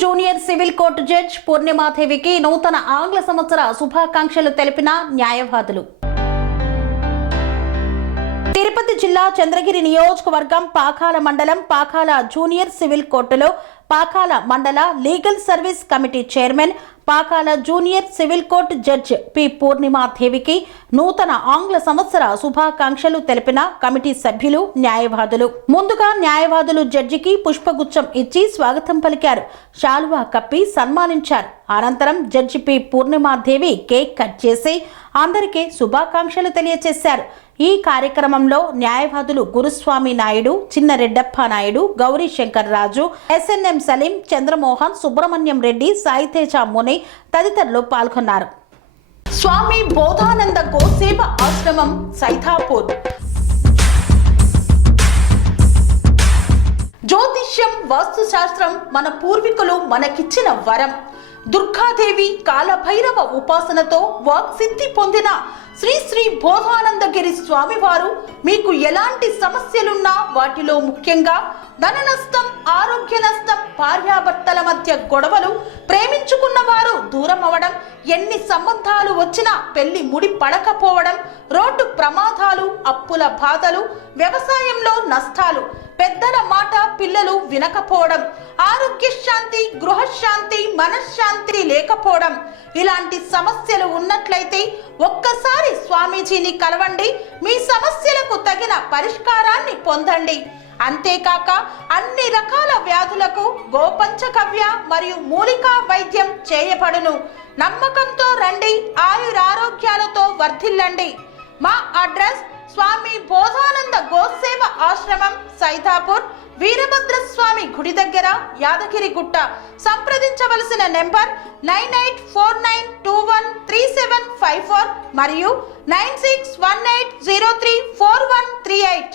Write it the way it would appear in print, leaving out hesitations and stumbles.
Junior civil court judge పూర్ణిమాదేవికి నూతన ఆంగ్ల సంవత్సర శుభాకాంక్షలు తెలిపిన న్యాయవాదులు. తిరుపతి జిల్లా చంద్రగిరి నియోజకవర్గం పాకాల మండలం పాకాల జూనియర్ సివిల్ కోర్టులో పాకాల మండల legal service committee chairman Pakala junior civil court judge P పూర్ణిమాదేవికి నూతన ఆంగ్ల సంవత్సర శుభాకాంక్షలు తెలిపిన కమిటీ సభ్యులు న్యాయవాదులు. ముందుగా న్యాయవాదులు జడ్జికి పుష్పగుచ్చం ఇచ్చి స్వాగతం పలికారు. శాలువా కప్పి సన్మానించారు. అనంతరం judge P Purnima Devi cake cut చేసి అందరికీ శుభాకాంక్షలు తెలియజేశారు. ఈ కార్యక్రమంలో న్యాయవాదులు గురుస్వామి నాయుడు, చిన్న రెడ్డప్ప నాయుడు, గౌరీ శంకర్ రాజు, ఎస్ఎన్ఎం సలీం, చంద్రమోహన్, సుబ్రహ్మణ్యం రెడ్డి, సాయితేజ ముని తదితరులు పాల్గొన్నారు. స్వామి బోధానంద గోసేవ ఆశ్రమం సైథాపూర్. జ్యోతిష్యం, వాస్తుశాస్త్రం మన పూర్వీకులు మనకిచ్చిన వరం. దుర్గాదేవి, కాలభైరవ ఉపాసనతో వాక్సిద్ధి పొందిన శ్రీ శ్రీ బోధానందగిరి స్వామివారు మీకు ఎలాంటి సమస్యలున్నా, వాటిలో ముఖ్యంగా ధన నష్టం, ఆరోగ్య నష్టం, భార్యాభర్తల మధ్య గొడవలు, ప్రేమించుకున్న వారు దూరం అవడం, ఎన్ని సంబంధాలు వచ్చినా పెళ్లి ముడి పడకపోవడం, రోడ్డు ప్రమాదాలు, అప్పుల బాధలు, వ్యవసాయంలో నష్టాలు, పెద్దల మాట పిల్లలు వినకపోవడం, ఆరోగ్య శాంతి, గృహశాంతి, మనశ్శాంతి లేకపోవడం, ఇలాంటి సమస్యలు ఉన్నట్లయితే ఒక్కసారి స్వామీజీని కలవండి. మీ సమస్యలకు తగిన పరిష్కారాన్ని పొందండి. అంతేకాక అన్ని రకాల వ్యాధులకు గోపంచకవ్య మరియు మూలికా వైద్యం చేయబడును. నమ్మకంతో రండి, ఆయురారోగ్యాలతో వర్ధిల్లండి. మా అడ్రస్ స్వామి బోధానంద గోసేవ ఆశ్రమం సైథాపూర్, వీరభద్రస్వామి గుడి దగ్గర, యాదగిరిగుట్ట. సంప్రదించవలసిన నెంబర్ 9849213754 మరియు 9618034138.